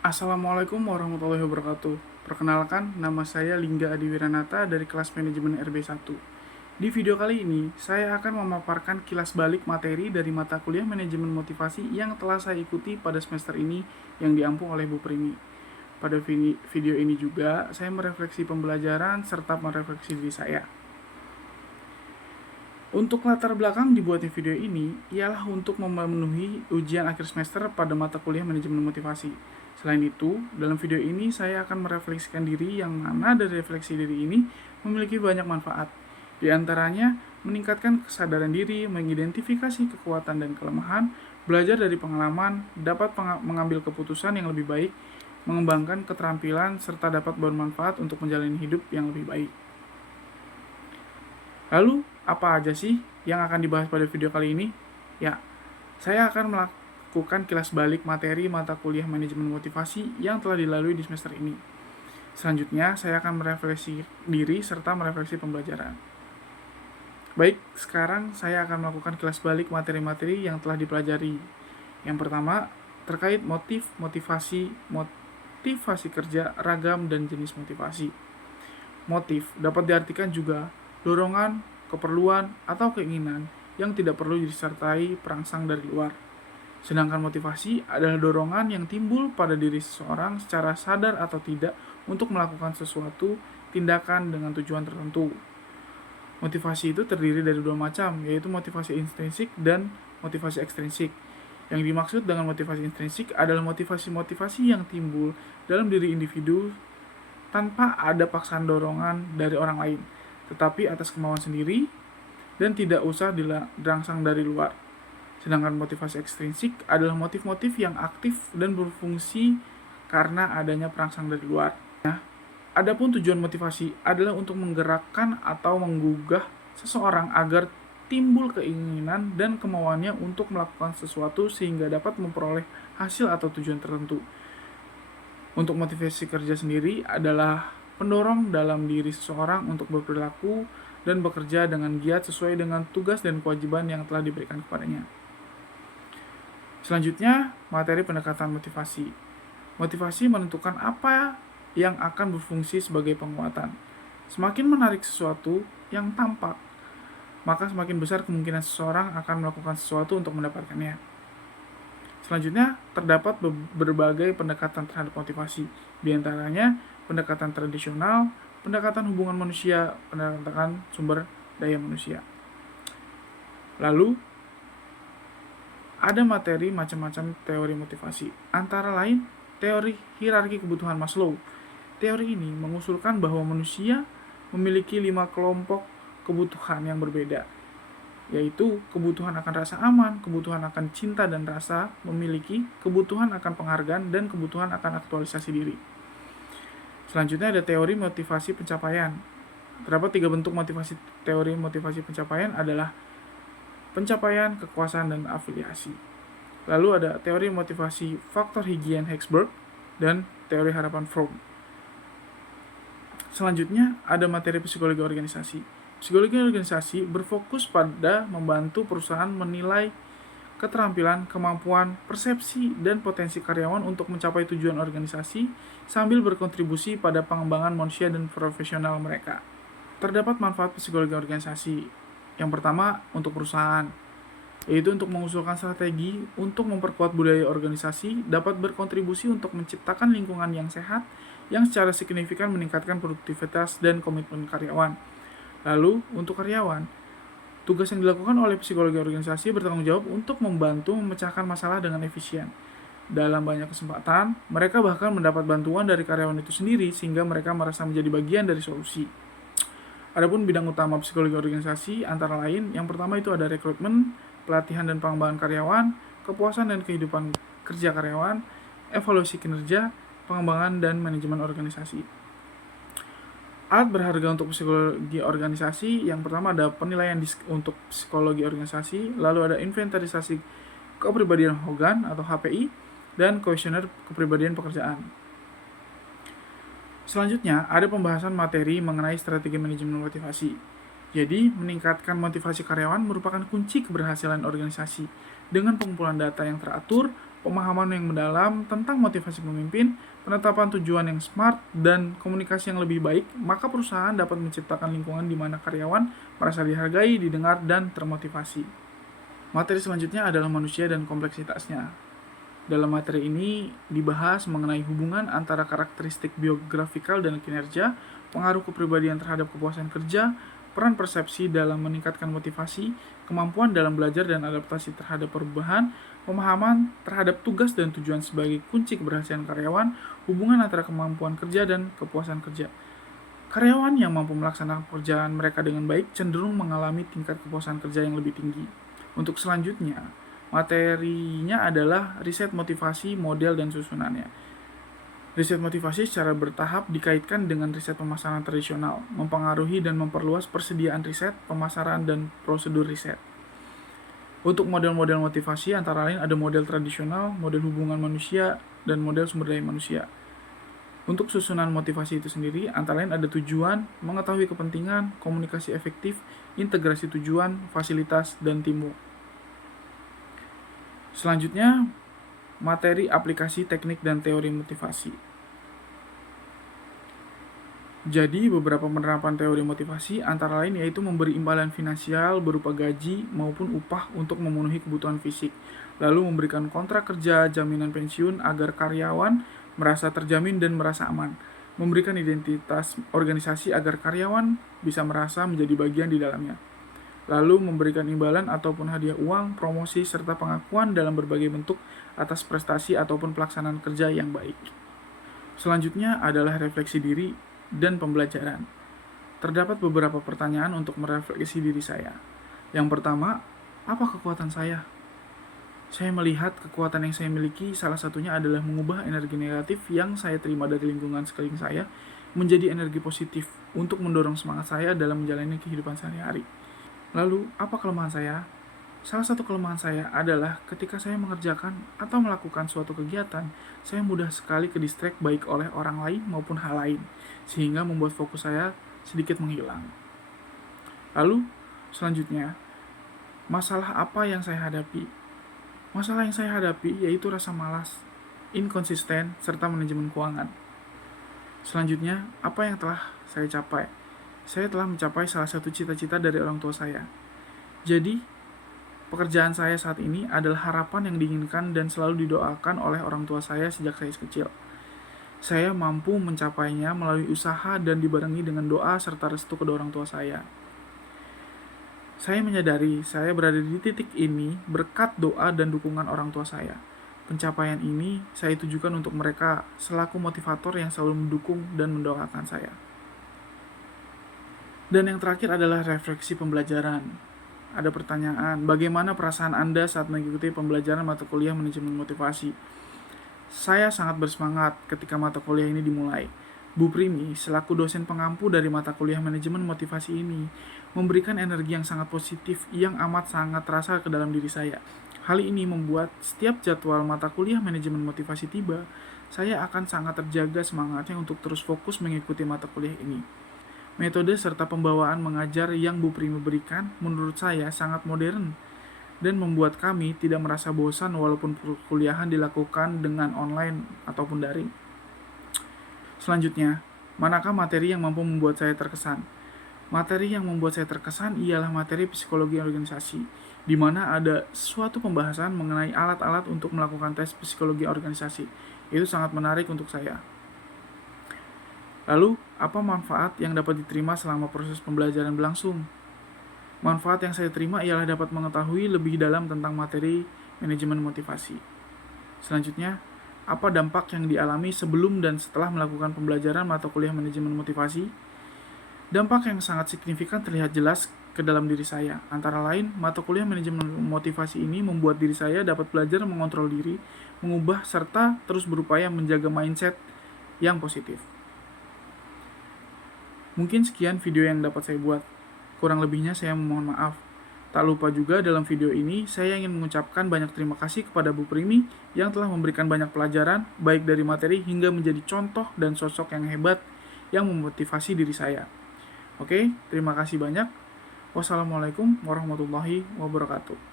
Assalamualaikum warahmatullahi wabarakatuh. Perkenalkan, nama saya Lingga Adiwiranata dari kelas manajemen RB1. Di video kali ini, saya akan memaparkan kilas balik materi dari mata kuliah manajemen motivasi yang telah saya ikuti pada semester ini yang diampu oleh Bu Primi. Pada video ini juga, saya merefleksi pembelajaran serta merefleksi diri saya. Untuk latar belakang dibuatnya video ini ialah untuk memenuhi ujian akhir semester pada mata kuliah manajemen motivasi. Selain itu, dalam video ini saya akan merefleksikan diri yang mana dari refleksi diri ini memiliki banyak manfaat. Di antaranya, meningkatkan kesadaran diri, mengidentifikasi kekuatan dan kelemahan, belajar dari pengalaman, dapat mengambil keputusan yang lebih baik, mengembangkan keterampilan, serta dapat bermanfaat untuk menjalani hidup yang lebih baik. Lalu, apa aja sih yang akan dibahas pada video kali ini? Ya, saya akan melakukan kilas balik materi mata kuliah manajemen motivasi yang telah dilalui di semester ini. Selanjutnya, saya akan merefleksi diri serta merefleksi pembelajaran. Baik, sekarang saya akan melakukan kilas balik materi-materi yang telah dipelajari. Yang pertama, terkait motivasi kerja, ragam, dan jenis motivasi. Motif dapat diartikan juga dorongan, keperluan, atau keinginan yang tidak perlu disertai perangsang dari luar. Sedangkan motivasi adalah dorongan yang timbul pada diri seseorang secara sadar atau tidak untuk melakukan sesuatu tindakan dengan tujuan tertentu. Motivasi itu terdiri dari dua macam, yaitu motivasi intrinsik dan motivasi ekstrinsik. Yang dimaksud dengan motivasi intrinsik adalah motivasi-motivasi yang timbul dalam diri individu tanpa ada paksaan dorongan dari orang lain, tetapi atas kemauan sendiri dan tidak usah dirangsang dari luar. Sedangkan motivasi ekstrinsik adalah motif-motif yang aktif dan berfungsi karena adanya perangsang dari luar. Nah, adapun tujuan motivasi adalah untuk menggerakkan atau menggugah seseorang agar timbul keinginan dan kemauannya untuk melakukan sesuatu sehingga dapat memperoleh hasil atau tujuan tertentu. Untuk motivasi kerja sendiri adalah pendorong dalam diri seseorang untuk berperilaku dan bekerja dengan giat sesuai dengan tugas dan kewajiban yang telah diberikan kepadanya. Selanjutnya, materi pendekatan motivasi. Motivasi menentukan apa yang akan berfungsi sebagai penguatan. Semakin menarik sesuatu yang tampak, maka semakin besar kemungkinan seseorang akan melakukan sesuatu untuk mendapatkannya. Selanjutnya, terdapat berbagai pendekatan terhadap motivasi, di antaranya pendekatan tradisional, pendekatan hubungan manusia, pendekatan sumber daya manusia. Lalu, ada materi macam-macam teori motivasi, antara lain teori hierarki kebutuhan Maslow. Teori ini mengusulkan bahwa manusia memiliki 5 kelompok kebutuhan yang berbeda, yaitu kebutuhan akan rasa aman, kebutuhan akan cinta dan rasa memiliki, kebutuhan akan penghargaan, dan kebutuhan akan aktualisasi diri. Selanjutnya ada teori motivasi pencapaian. Terdapat 3 bentuk teori motivasi pencapaian adalah pencapaian, kekuasaan, dan afiliasi. Lalu ada teori motivasi faktor Higgian-Hexberg dan teori harapan Fromm. Selanjutnya ada materi psikologi organisasi. Psikologi organisasi berfokus pada membantu perusahaan menilai keterampilan, kemampuan, persepsi, dan potensi karyawan untuk mencapai tujuan organisasi sambil berkontribusi pada pengembangan manusia dan profesional mereka. Terdapat manfaat psikologi organisasi. Yang pertama, untuk perusahaan, yaitu untuk mengusulkan strategi untuk memperkuat budaya organisasi dapat berkontribusi untuk menciptakan lingkungan yang sehat yang secara signifikan meningkatkan produktivitas dan komitmen karyawan. Lalu, untuk karyawan, tugas yang dilakukan oleh psikologi organisasi bertanggung jawab untuk membantu memecahkan masalah dengan efisien. Dalam banyak kesempatan, mereka bahkan mendapat bantuan dari karyawan itu sendiri sehingga mereka merasa menjadi bagian dari solusi. Adapun bidang utama psikologi organisasi antara lain, yang pertama itu ada rekrutmen, pelatihan dan pengembangan karyawan, kepuasan dan kehidupan kerja karyawan, evaluasi kinerja, pengembangan dan manajemen organisasi. Alat berharga untuk psikologi organisasi, yang pertama ada penilaian untuk psikologi organisasi, lalu ada inventarisasi kepribadian Hogan atau HPI, dan kuesioner kepribadian pekerjaan. Selanjutnya, ada pembahasan materi mengenai strategi manajemen motivasi. Jadi, meningkatkan motivasi karyawan merupakan kunci keberhasilan organisasi. Dengan pengumpulan data yang teratur, pemahaman yang mendalam tentang motivasi pemimpin, penetapan tujuan yang smart, dan komunikasi yang lebih baik, maka perusahaan dapat menciptakan lingkungan di mana karyawan merasa dihargai, didengar, dan termotivasi. Materi selanjutnya adalah manusia dan kompleksitasnya. Dalam materi ini dibahas mengenai hubungan antara karakteristik biografikal dan kinerja, pengaruh kepribadian terhadap kepuasan kerja, peran persepsi dalam meningkatkan motivasi, kemampuan dalam belajar dan adaptasi terhadap perubahan, pemahaman terhadap tugas dan tujuan sebagai kunci keberhasilan karyawan, hubungan antara kemampuan kerja dan kepuasan kerja. Karyawan yang mampu melaksanakan pekerjaan mereka dengan baik cenderung mengalami tingkat kepuasan kerja yang lebih tinggi. Untuk selanjutnya, materinya adalah riset motivasi, model, dan susunannya. Riset motivasi secara bertahap dikaitkan dengan riset pemasaran tradisional, mempengaruhi dan memperluas persediaan riset, pemasaran, dan prosedur riset. Untuk model-model motivasi antara lain ada model tradisional, model hubungan manusia, dan model sumber daya manusia. Untuk susunan motivasi itu sendiri, antara lain ada tujuan, mengetahui kepentingan, komunikasi efektif, integrasi tujuan, fasilitas, dan teamwork. Selanjutnya, materi aplikasi teknik dan teori motivasi. Jadi, beberapa penerapan teori motivasi antara lain yaitu memberi imbalan finansial berupa gaji maupun upah untuk memenuhi kebutuhan fisik, lalu memberikan kontrak kerja, jaminan pensiun agar karyawan merasa terjamin dan merasa aman, memberikan identitas organisasi agar karyawan bisa merasa menjadi bagian di dalamnya, lalu memberikan imbalan ataupun hadiah uang, promosi, serta pengakuan dalam berbagai bentuk atas prestasi ataupun pelaksanaan kerja yang baik. Selanjutnya adalah refleksi diri dan pembelajaran. Terdapat beberapa pertanyaan untuk merefleksi diri saya. Yang pertama, apa kekuatan saya? Saya melihat kekuatan yang saya miliki salah satunya adalah mengubah energi negatif yang saya terima dari lingkungan sekeliling saya menjadi energi positif untuk mendorong semangat saya dalam menjalani kehidupan sehari-hari. Lalu, apa kelemahan saya? Salah satu kelemahan saya adalah ketika saya mengerjakan atau melakukan suatu kegiatan, saya mudah sekali ke-distract baik oleh orang lain maupun hal lain, sehingga membuat fokus saya sedikit menghilang. Lalu, selanjutnya, masalah apa yang saya hadapi? Masalah yang saya hadapi yaitu rasa malas, inkonsisten, serta manajemen keuangan. Selanjutnya, apa yang telah saya capai? Saya telah mencapai salah satu cita-cita dari orang tua saya. Jadi, pekerjaan saya saat ini adalah harapan yang diinginkan dan selalu didoakan oleh orang tua saya sejak saya kecil. Saya mampu mencapainya melalui usaha dan dibarengi dengan doa serta restu kedua orang tua saya. Saya menyadari saya berada di titik ini berkat doa dan dukungan orang tua saya. Pencapaian ini saya tujukan untuk mereka selaku motivator yang selalu mendukung dan mendoakan saya. Dan yang terakhir adalah refleksi pembelajaran. Ada pertanyaan, bagaimana perasaan Anda saat mengikuti pembelajaran mata kuliah manajemen motivasi? Saya sangat bersemangat ketika mata kuliah ini dimulai. Bu Primi, selaku dosen pengampu dari mata kuliah manajemen motivasi ini, memberikan energi yang sangat positif yang amat sangat terasa ke dalam diri saya. Hal ini membuat setiap jadwal mata kuliah manajemen motivasi tiba, saya akan sangat terjaga semangatnya untuk terus fokus mengikuti mata kuliah ini. Metode serta pembawaan mengajar yang Bu Primi berikan menurut saya sangat modern dan membuat kami tidak merasa bosan walaupun perkuliahan dilakukan dengan online ataupun daring. Selanjutnya, manakah materi yang mampu membuat saya terkesan? Materi yang membuat saya terkesan ialah materi psikologi organisasi, di mana ada suatu pembahasan mengenai alat-alat untuk melakukan tes psikologi organisasi. Itu sangat menarik untuk saya. Lalu, apa manfaat yang dapat diterima selama proses pembelajaran berlangsung? Manfaat yang saya terima ialah dapat mengetahui lebih dalam tentang materi manajemen motivasi. Selanjutnya, apa dampak yang dialami sebelum dan setelah melakukan pembelajaran mata kuliah manajemen motivasi? Dampak yang sangat signifikan terlihat jelas ke dalam diri saya. Antara lain, mata kuliah manajemen motivasi ini membuat diri saya dapat belajar mengontrol diri, mengubah, serta terus berupaya menjaga mindset yang positif. Mungkin sekian video yang dapat saya buat. Kurang lebihnya saya memohon maaf. Tak lupa juga dalam video ini saya ingin mengucapkan banyak terima kasih kepada Bu Primi yang telah memberikan banyak pelajaran baik dari materi hingga menjadi contoh dan sosok yang hebat yang memotivasi diri saya. Oke, terima kasih banyak. Wassalamualaikum warahmatullahi wabarakatuh.